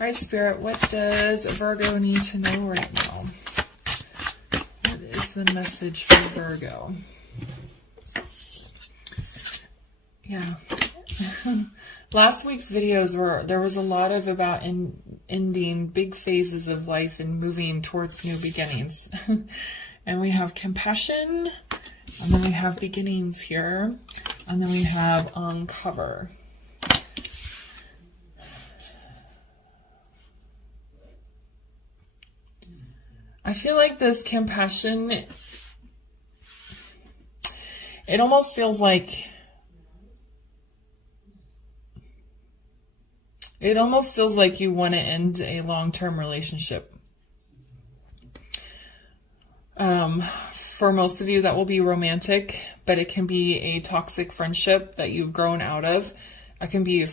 All right, Spirit, what does Virgo need to know right now? What is the message for Virgo? Yeah. Last week's videos there was a lot of about ending big phases of life and moving towards new beginnings. And we have compassion, and then we have beginnings here, and then we have uncover. I feel like this compassion, it almost feels like you want to end a long-term relationship. For most of you, that will be romantic, but it can be a toxic friendship that you've grown out of. It can be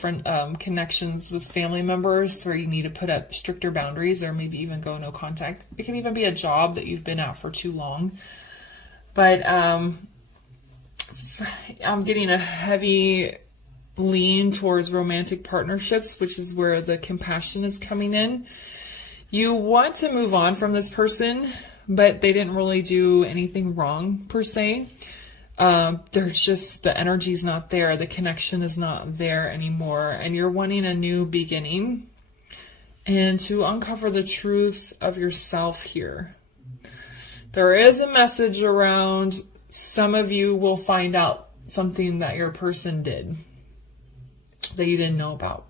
connections with family members where you need to put up stricter boundaries or maybe even go no contact. It can even be a job that you've been at for too long. But I'm getting a heavy lean towards romantic partnerships, which is where the compassion is coming in. You want to move on from this person, but they didn't really do anything wrong per se. There's just, the energy's not there. The connection is not there anymore. And you're wanting a new beginning and to uncover the truth of yourself here. There is a message around some of you will find out something that your person did that you didn't know about.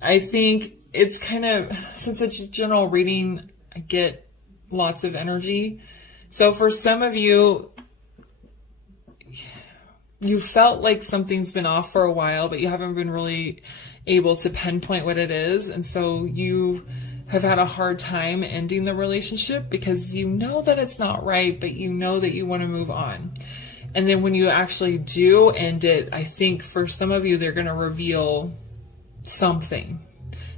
I think it's kind of, since it's a general reading, I get lots of energy. So for some of you, you felt like something's been off for a while, but you haven't been really able to pinpoint what it is. And so you have had a hard time ending the relationship because you know that it's not right, but you know that you want to move on. And then when you actually do end it, I think for some of you, they're going to reveal something,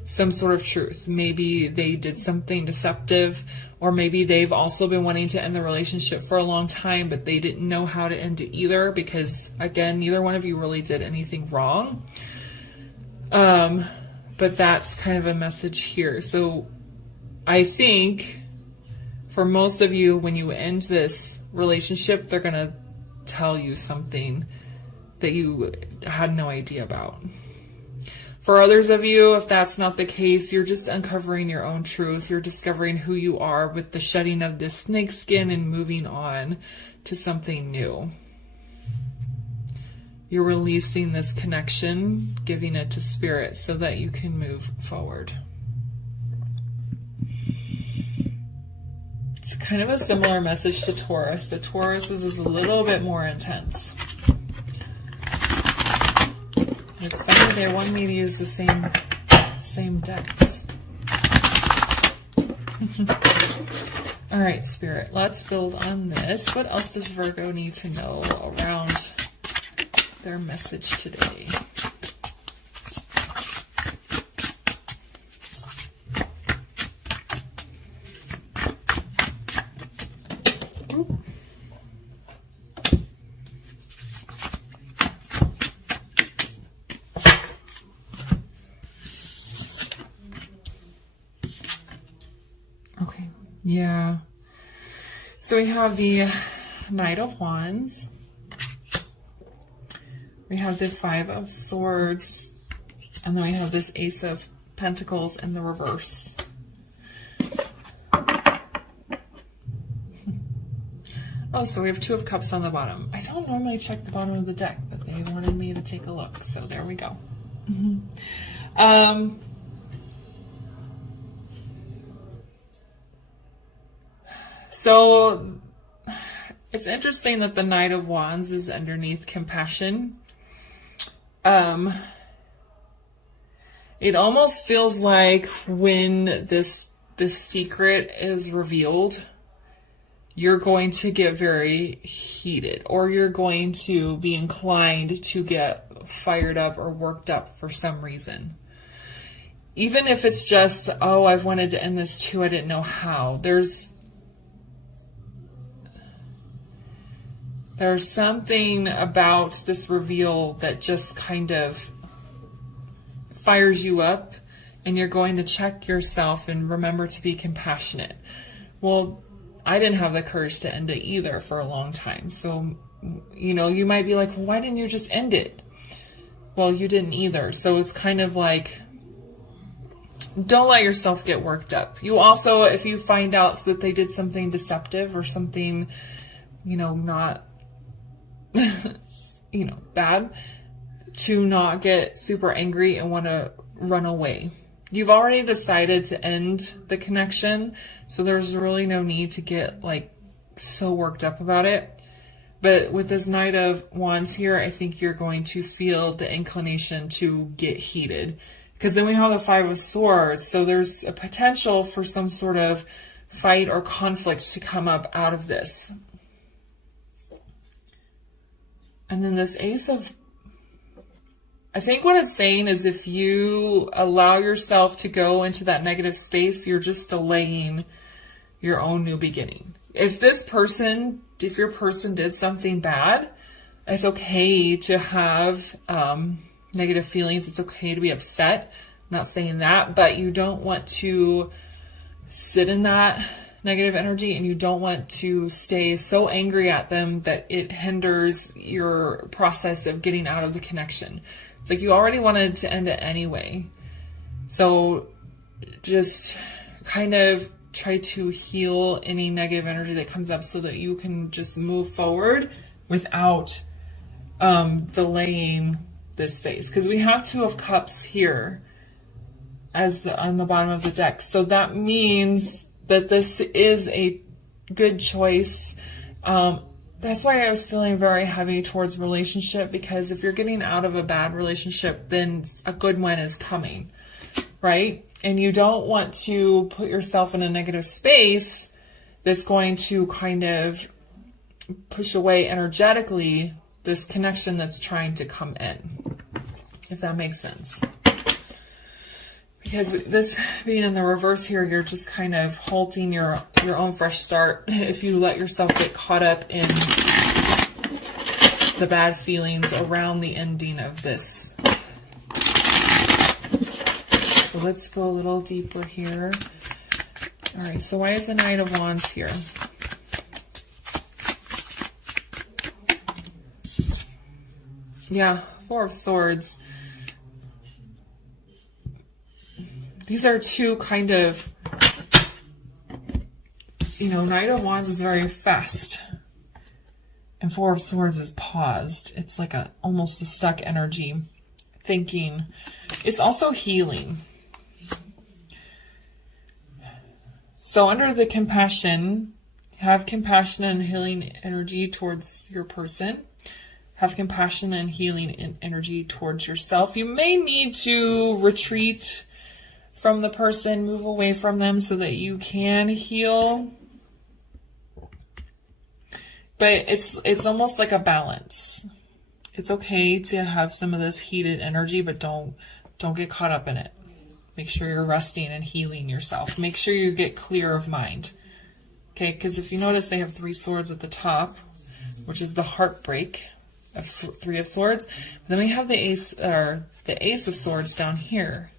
some sort of truth. Maybe they did something deceptive, or maybe they've also been wanting to end the relationship for a long time, but they didn't know how to end it either because, again, neither one of you really did anything wrong. But that's kind of a message here. So I think for most of you, when you end this relationship, they're going to tell you something that you had no idea about. For others of you, if that's not the case, you're just uncovering your own truth. You're discovering who you are with the shedding of this snake skin and moving on to something new. You're releasing this connection, giving it to spirit so that you can move forward. It's kind of a similar message to Taurus, but Taurus is a little bit more intense. It's funny, they want me to use the same decks. All right, Spirit, let's build on this. What else does Virgo need to know around their message today? Yeah. So we have the Knight of Wands. We have the Five of Swords. And then we have this Ace of Pentacles in the reverse. Oh, so we have Two of Cups on the bottom. I don't normally check the bottom of the deck, but they wanted me to take a look. So there we go. So it's interesting that the Knight of Wands is underneath compassion. It almost feels like when this secret is revealed, you're going to get very heated, or you're going to be inclined to get fired up or worked up for some reason. Even if it's just, oh, I've wanted to end this too, I didn't know how. There's something about this reveal that just kind of fires you up. and you're going to check yourself and remember to be compassionate. Well, I didn't have the courage to end it either for a long time. So, you know, you might be like, well, why didn't you just end it? Well, you didn't either. So it's kind of like, don't let yourself get worked up. You also, if you find out that they did something deceptive or something, you know, not, you know, bad, to not get super angry and want to run away. You've already decided to end the connection, so there's really no need to get like so worked up about it. But with this Knight of Wands here, I think you're going to feel the inclination to get heated, because then we have the Five of Swords, so there's a potential for some sort of fight or conflict to come up out of this. And then this Ace of, I think what it's saying is if you allow yourself to go into that negative space, you're just delaying your own new beginning. If your person did something bad, it's okay to have negative feelings. It's okay to be upset. I'm not saying that, but you don't want to sit in that negative energy, and you don't want to stay so angry at them that it hinders your process of getting out of the connection. It's like you already wanted to end it anyway. So just kind of try to heal any negative energy that comes up so that you can just move forward without delaying this phase. Because we have Two of Cups here on the bottom of the deck. So that means that this is a good choice. That's why I was feeling very heavy towards relationship, because if you're getting out of a bad relationship, then a good one is coming, right? And you don't want to put yourself in a negative space that's going to kind of push away energetically this connection that's trying to come in, if that makes sense. Because this being in the reverse here, you're just kind of halting your own fresh start if you let yourself get caught up in the bad feelings around the ending of this. So let's go a little deeper here. All right, so why is the Knight of Wands here? Yeah, Four of Swords. These are two kind of, you know, Knight of Wands is very fast, and Four of Swords is paused. It's like almost a stuck energy, thinking. It's also healing. So under the compassion, have compassion and healing energy towards your person. Have compassion and healing energy towards yourself. You may need to retreat from the person, move away from them so that you can heal. But it's almost like a balance. It's okay to have some of this heated energy, but don't get caught up in it. Make sure you're resting and healing yourself. Make sure you get clear of mind. Okay, because if you notice, they have Three Swords at the top, which is the heartbreak of Three of Swords. Then we have the Ace of Swords down here.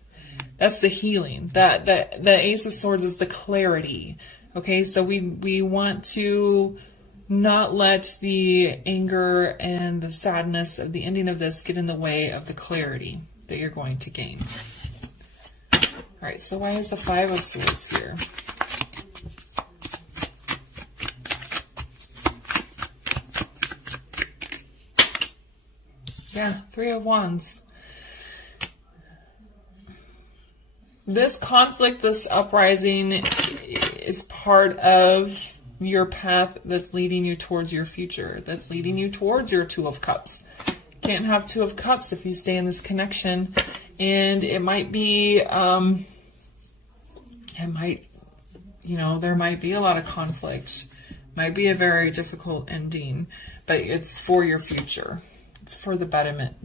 That's the healing. The Ace of Swords is the clarity. Okay, so we want to not let the anger and the sadness of the ending of this get in the way of the clarity that you're going to gain. All right, so why is the Five of Swords here? Yeah, Three of Wands. This conflict, this uprising is part of your path that's leading you towards your future, that's leading you towards your Two of Cups. You can't have Two of Cups if you stay in this connection, and it might be, there might be a lot of conflict, might be a very difficult ending, but it's for your future. It's for the betterment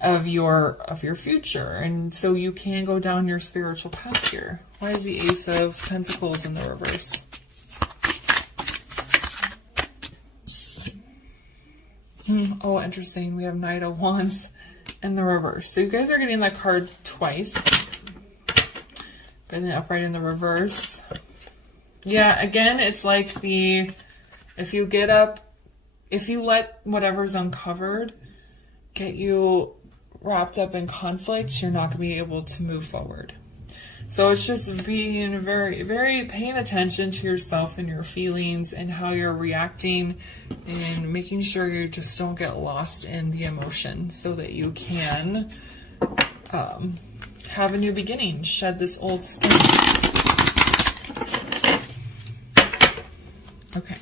of your future, and so you can go down your spiritual path here. Why is the Ace of Pentacles in the reverse? Oh, interesting. We have Knight of Wands and the reverse. So you guys are getting that card twice. Getting the upright and the reverse. Yeah, again, it's like if you get up, if you let whatever's uncovered get you wrapped up in conflict, you're not going to be able to move forward. So it's just being very, very paying attention to yourself and your feelings and how you're reacting, and making sure you just don't get lost in the emotion so that you can have a new beginning, shed this old skin. Okay.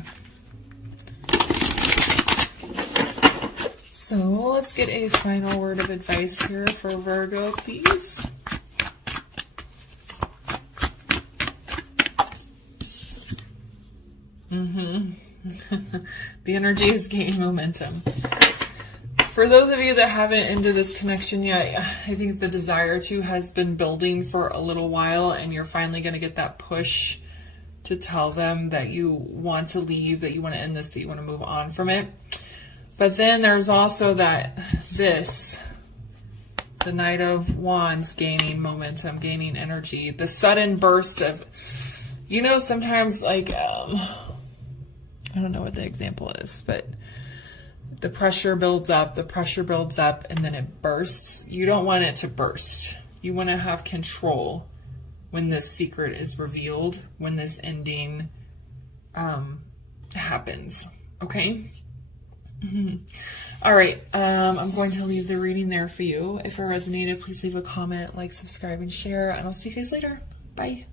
So let's get a final word of advice here for Virgo, please. The energy is gaining momentum. For those of you that haven't ended this connection yet, I think the desire to has been building for a little while, and you're finally going to get that push to tell them that you want to leave, that you want to end this, that you want to move on from it. But then there's also the Knight of Wands gaining momentum, gaining energy, the sudden burst of, sometimes like, I don't know what the example is, but the pressure builds up, and then it bursts. You don't want it to burst. You want to have control when this secret is revealed, when this ending happens. Okay? All right. I'm going to leave the reading there for you. If it resonated, please leave a comment, like, subscribe, and share, and I'll see you guys later. Bye.